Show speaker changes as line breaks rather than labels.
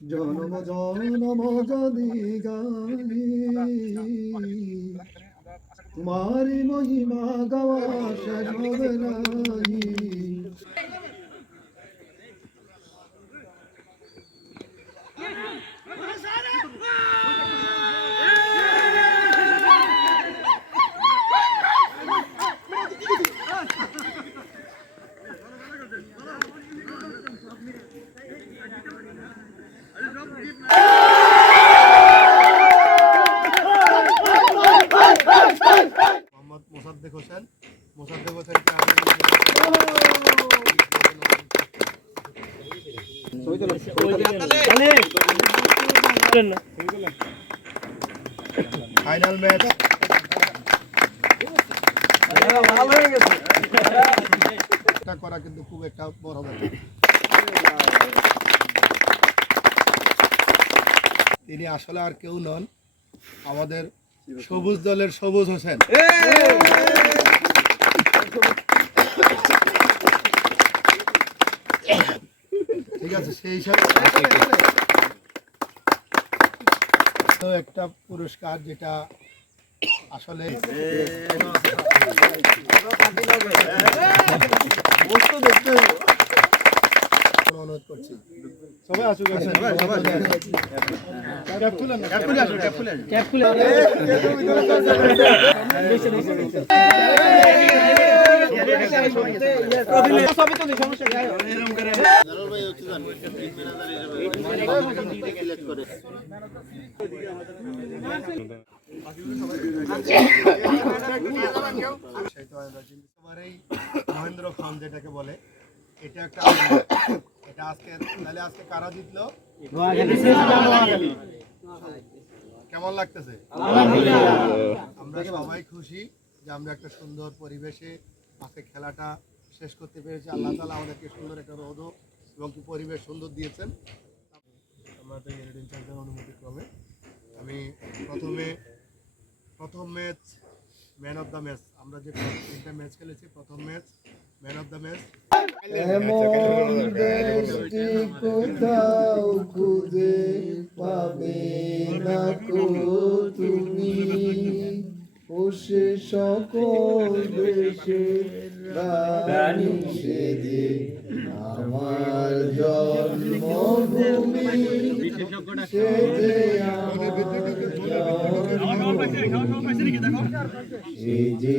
জনম জনম যদি গাহি তোমারি মহিমা গাওয়া শেষ মোহাম্মদ মোসাদ্দেক হোসেন মোসাদ্দেক হোসেনকে ফাইনাল ম্যাচ। করা কিন্তু খুব একটা বড় ব্যাপার। তিনি আসলে আর কেউ নন। আমাদের সবুজ দলের সবুজ হোসেন। ঠিক আছে সেই তো একটা পুরস্কার যেটা আসলে অনুরোধ করছি সবাই আসুক ক্যাপ খুলে ক্যাপ খুলে মহেন্দ্র খান যেটাকে বলে এটা একটা এটা আজকে, তাহলে আজকে কারা জিতলো? কেমন লাগতেছে? আমরা সবাই খুশি যে আমরা একটা সুন্দর পরিবেশে আজকে খেলাটা শেষ করতে পেরেছি। আল্লাহ তালা আমাদেরকে সুন্দর একটা রোদ এবং পরিবেশ সুন্দর দিয়েছেন। আমাদের অনুমতি ক্রমে আমি প্রথমে, প্রথম match man of the match আমরা যে তিনটা ম্যাচ খেলেছি, প্রথম match man of the match
এমন দেশটি কোথাও খুঁজে পাবে না কো তুমি ও সে সকল দেশের রানী সে আমার জন্মভূমি সে যে আমার। সে যে